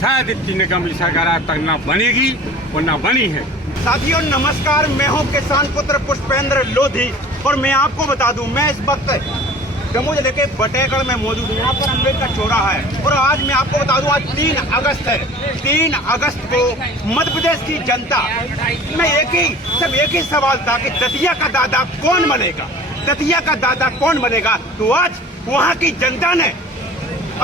शायद इतनी निकम्मी सरकार आज तक ना बनेगी और ना बनी है। साथियों नमस्कार, मैं हूं किसान पुत्र पुष्पेंद्र लोधी और मैं आपको बता दूं, मैं इस वक्त जम्मू जिले के बटेगढ़ में मौजूद हूँ। यहाँ पर अम्बेडकर चौराहा है और आज मैं आपको बता दूं, आज 3 अगस्त है। 3 अगस्त को मध्य प्रदेश की जनता में एक ही सवाल था कि दतिया का दादा कौन बनेगा, दतिया का दादा कौन बनेगा। तो आज वहाँ की जनता ने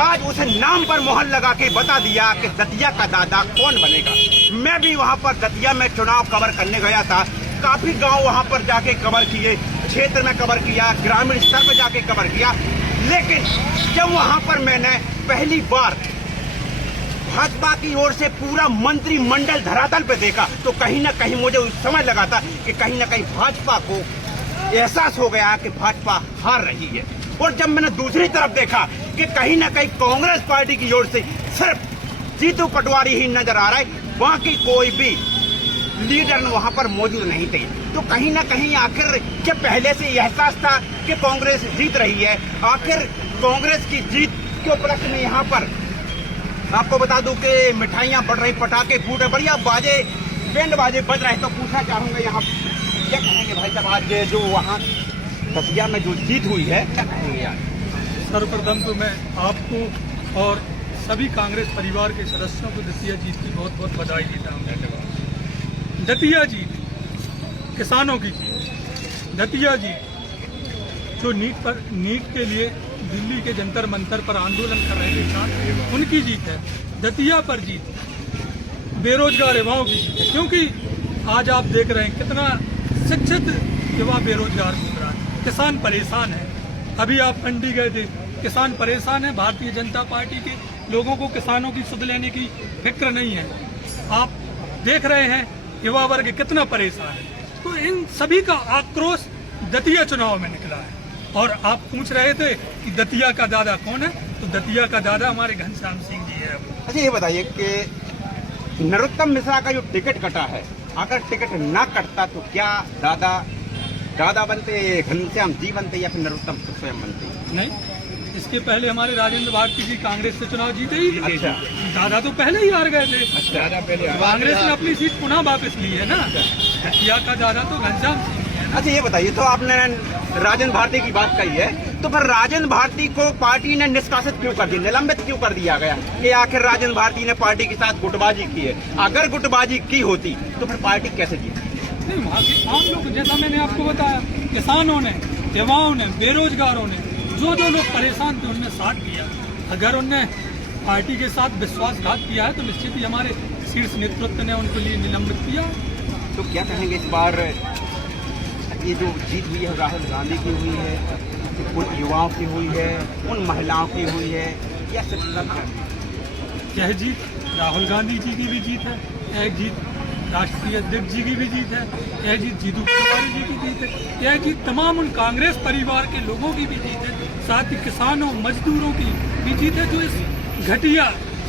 आज उस नाम पर मोहर लगा के बता दिया कि दतिया का दादा कौन बनेगा। मैं भी वहाँ पर दतिया में चुनाव कवर करने गया था, काफी गांव वहाँ पर जाके कवर किए, क्षेत्र में कवर किया, ग्रामीण स्तर पर जाके कवर किया। लेकिन जब वहाँ पर मैंने पहली बार भाजपा की ओर से पूरा मंत्रिमंडल धरातल पे देखा तो कहीं ना कहीं मुझे समझ लगा था कि कहीं ना कहीं भाजपा को एहसास हो गया कि भाजपा हार रही है। और जब मैंने दूसरी तरफ देखा कि कहीं ना कहीं कांग्रेस पार्टी की ओर से सिर्फ जीतू पटवारी ही नजर आ रहा है, बाकी कोई भी लीडर वहां पर मौजूद नहीं थे। तो कहीं ना कहीं आखिर जब पहले से एहसास था कि कांग्रेस जीत रही है, आखिर कांग्रेस की जीत के उपलक्ष्य में यहाँ पर आपको बता दूं कि मिठाइयाँ बढ़ रही, पटाखे फूट रहे, बढ़िया बाजे बैंड बाजे बज रहे। तो पूछना चाहूंगा यहाँ क्या कहेंगे भाई साहब, आज जो वहाँ दतिया में जो जीत हुई है क्या कहेंगे यार? सर्वप्रथम तो मैं आपको और सभी कांग्रेस परिवार के सदस्यों को दतिया जीत की बहुत बहुत बधाई देता हूँ। दतिया जीत किसानों की जीत, दतिया जीत जो नीट के लिए दिल्ली के जंतर मंतर पर आंदोलन कर रहे किसान, उनकी जीत है। दतिया पर जीत बेरोजगार युवाओं की जीत है, क्योंकि आज आप देख रहे हैं कितना शिक्षित युवा बेरोजगार घूम रहा है, किसान परेशान है। अभी आप मंडी गए थे, किसान परेशान है। भारतीय जनता पार्टी के लोगों को किसानों की सुध लेने की फिक्र नहीं है। आप देख रहे हैं युवा वर्ग कितना परेशान है। तो इन सभी का आक्रोश दतिया चुनाव में निकला है। और आप पूछ रहे थे कि दतिया का दादा कौन है, तो दतिया का दादा हमारे घनश्याम सिंह जी है। अच्छा ये बताइए कि नरोत्तम मिश्रा का जो टिकट कटा है, अगर टिकट ना कटता तो क्या दादा बनते, घनश्याम जी बनते या फिर नरोत्तम स्वयं बनते? नहीं, इसके पहले हमारे राजेंद्र भारती जी कांग्रेस से चुनाव जीते ही थे। अच्छा। दादा तो पहले ही हार गए थे। अच्छा। कांग्रेस ने अपनी सीट पुनः वापस ली है ना। दतिया का दादा तो घनश्याम सिंह है ना। अच्छा ये बताइए, तो आपने राजेंद्र भारती की बात कही है, तो फिर राजेंद्र भारती को पार्टी ने निष्कासित क्यों कर दिया, निलंबित क्यों कर दिया गया कि आखिर राजेंद्र भारती ने पार्टी के साथ गुटबाजी की है? अगर गुटबाजी की होती तो फिर पार्टी कैसे जीती? नहीं, वहाँ के आम लोग, जैसा मैंने आपको बताया, किसानों ने, युवाओं ने, बेरोजगारों ने, जो लोग परेशान थे उनने साथ दिया। अगर उनने पार्टी के साथ विश्वासघात किया है तो निश्चित ही हमारे शीर्ष नेतृत्व ने उनके लिए निलंबित किया। तो क्या कहेंगे इस बार ये जो जीत हुई है राहुल गांधी की हुई है, उन युवाओं की हुई है, उन महिलाओं की हुई है, क्या सच? यह जीत राहुल गांधी जी की भी जीत है, यह जीत राष्ट्रीय अध्यक्ष जी की भी जीत है, यह जीत जीतू पटवारी जी की जीत है, यह जीत तमाम उन कांग्रेस परिवार के लोगों की भी जीत है, साथ ही किसानों मजदूरों की भी जीत है जो इस घटिया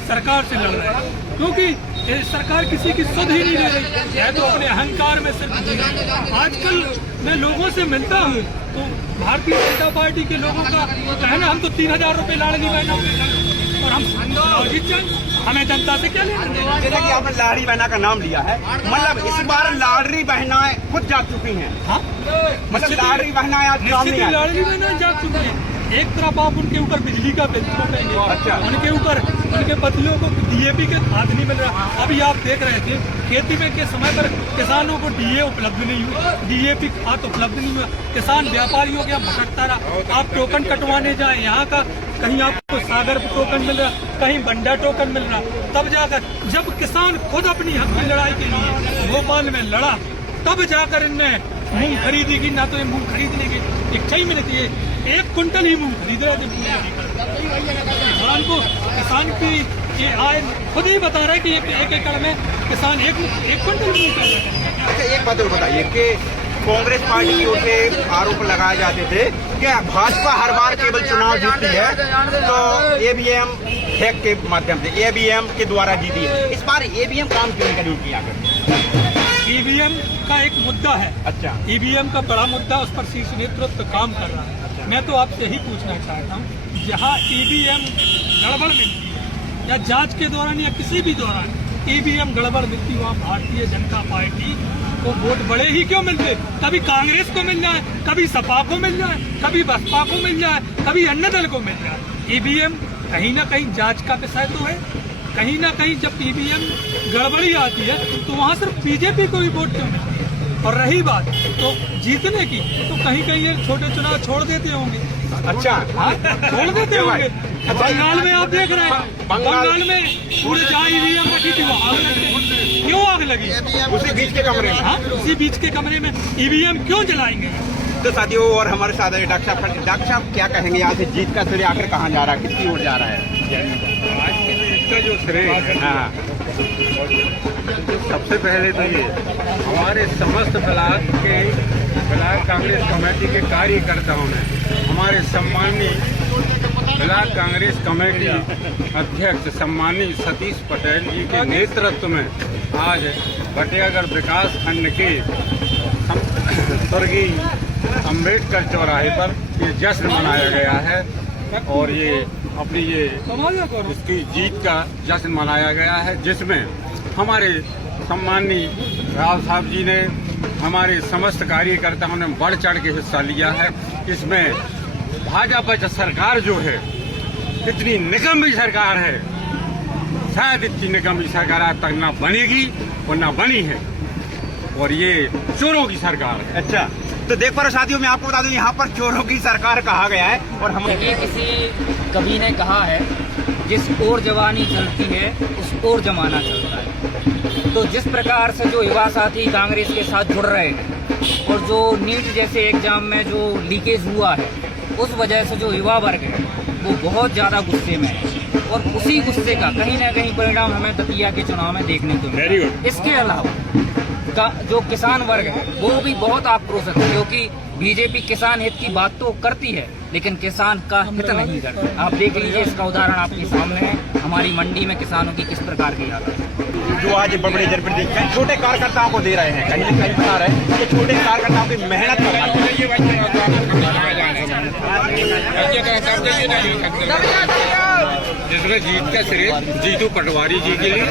सरकार से लड़ रहे हैं। क्योंकि ये सरकार किसी की सुध ही नहीं ले रही है, तो अपने अहंकार में सिर्फ जी रही है। आजकल मैं लोगों से मिलता हूँ तो भारतीय जनता पार्टी के लोगों का कहना, हम तो 3000 रुपये लाड़ली बहना और हम जीत जाएंगे, हमें जनता से क्या लेना। जैसा कि आपने लाडली बहना का नाम लिया है, मतलब इस बार लाडली बहनाएं खुद जाग चुकी हैं। हाँ, मतलब लाडली बहनाएं आज काम नहीं आई। लाडली बहना जाग चुकी है। एक तरफ आप उनके ऊपर बिजली का बिल ठोकेंगे, अच्छा। उनके ऊपर उनके पतियों को डीएपी के खाद नहीं मिल रहा। अभी आप देख रहे थे खेती में के समय पर किसानों को डीए उपलब्ध नहीं हुआ, डीएपी खाद उपलब्ध नहीं हुआ, किसान व्यापारियों के भटकता रहा। आप टोकन कटवाने जाए, यहाँ का कहीं आपको सागर टोकन मिल रहा, कहीं बंडा टोकन मिल रहा, तब जाकर जब किसान खुद अपनी हक की लड़ाई के लिए भोपाल में लड़ा, तब जाकर इनने मूंग खरीदी की। ना तो ये मूंग खरीदने की इच्छा ही मिलती है, 1 कुंटल ही मूंग खरीद रहे थे। किसान की ये आय खुद ही बता रहा है कि एक एकड़ में किसान एक कुंटल मूंग कर रहे हैं। अच्छा एक बात और बताइए कि कांग्रेस पार्टी की ओर से आरोप लगाए जाते थे कि भाजपा हर बार केवल चुनाव जीतती है तो ईवीएम हैक के माध्यम से, ईवीएम के द्वारा जीती है। इस बार ईवीएम काम क्यों नहीं करी किया? ईवीएम का एक मुद्दा है। अच्छा। ईवीएम का बड़ा मुद्दा, उस पर शीर्ष नेतृत्व काम कर रहा है। मैं तो आपसे ही पूछना चाहता हूँ, जहाँ ईवीएम गड़बड़ मिलती है या जांच के दौरान या किसी भी दौरान ईवीएम गड़बड़ मिलती, वहाँ भारतीय जनता पार्टी को वोट बड़े ही क्यों मिलते? कभी कांग्रेस को मिल जाए, कभी सपा को मिल जाए, कभी बसपा को मिल जाए, कभी अन्य दल को मिल जाए। ईवीएम कहीं ना कहीं जांच का विषय तो है। कहीं ना कहीं जब ईवीएम गड़बड़ी आती है तो वहाँ सिर्फ बीजेपी को ही वोट क्यों मिलती है? और रही बात तो जीतने की, तो कहीं कहीं ये छोटे चुनाव छोड़ देते होंगे। अच्छा, हाँ, छोड़ देते होंगे। बंगाल में आप देख रहे हैं, बंगाल में पूरे जहाँ ईवीएम रखी थी वो आग लग गई। क्यों आग लगी? उसी बीच के कमरे में। हाँ, उसी बीच के कमरे में ईवीएम क्यों जलाएंगे? तो साथियों, और हमारे साथ है डॉक्टर साहब, क्या कहेंगे यहाँ से जीत का श्रेय आखिर कहाँ जा रहा है, किसकी ओर जा रहा है? आज की जीत का जो श्रेय है, हाँ, सबसे पहले तो ये हमारे समस्त ब्लॉक कांग्रेस कमेटी के कार्यकर्ताओं ने, हमारे सम्मानीय ब्लॉक कांग्रेस कमेटी अध्यक्ष सम्मानीय सतीश पटेल जी के नेतृत्व में आज बटियागढ़ विकास खंड के स्वर्गीय अम्बेडकर चौराहे पर ये जश्न मनाया गया है। और ये अपनी इसकी जीत का जश्न मनाया गया है, जिसमें हमारे सम्मानीय राव साहब जी ने, हमारे समस्त कार्यकर्ताओं ने बढ़ चढ़ के हिस्सा लिया है। इसमें भाजपा सरकार जो है, इतनी निकम्मी सरकार है, शायद इतनी निकम्मी सरकार आज तक ना बनेगी और ना बनी है, और ये चोरों की सरकार है। अच्छा, तो देख पा रहे साथियों, मैं आपको बता दूं, यहाँ पर चोरों की सरकार कहा गया है। और हम देखिए, किसी कवि ने कहा है, जिस ओर जवानी चलती है उस ओर जमाना चलता है। तो जिस प्रकार से जो युवा साथी कांग्रेस के साथ जुड़ रहे हैं और जो नीट जैसे एग्जाम में जो लीकेज हुआ है, उस वजह से जो युवा वर्ग है वो बहुत ज़्यादा गुस्से में है, और उसी गुस्से का कहीं ना कहीं परिणाम हमें दतिया के चुनाव में देखने को मिला। इसके अलावा जो किसान वर्ग है वो भी बहुत आक्रोशित है, क्योंकि बीजेपी किसान हित की बात तो करती है लेकिन किसान का हित नहीं करती। आप देख लीजिए, इसका उदाहरण आपके सामने है। हमारी मंडी में किसानों की किस प्रकार की हालत है। जो आज बड़े जनप्रतिनिधि छोटे कार्यकर्ताओं को दे रहे हैं, कहीं ना कहीं बता रहे हैं कि छोटे कार्यकर्ताओं की मेहनत कर जिसमें जीत का श्रेय जीतू पटवारी जी के लिए।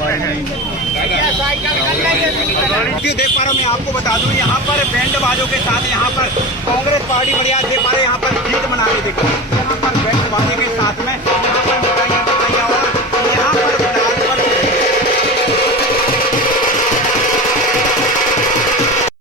देख पा रहा हूँ, मैं आपको बता दूं, यहाँ पर बैंड बाजों के साथ यहाँ पर कांग्रेस पार्टी प्रयास दे पा रहे, यहाँ पर जीत मनाने देखो, यहाँ पर बैंड बाजे के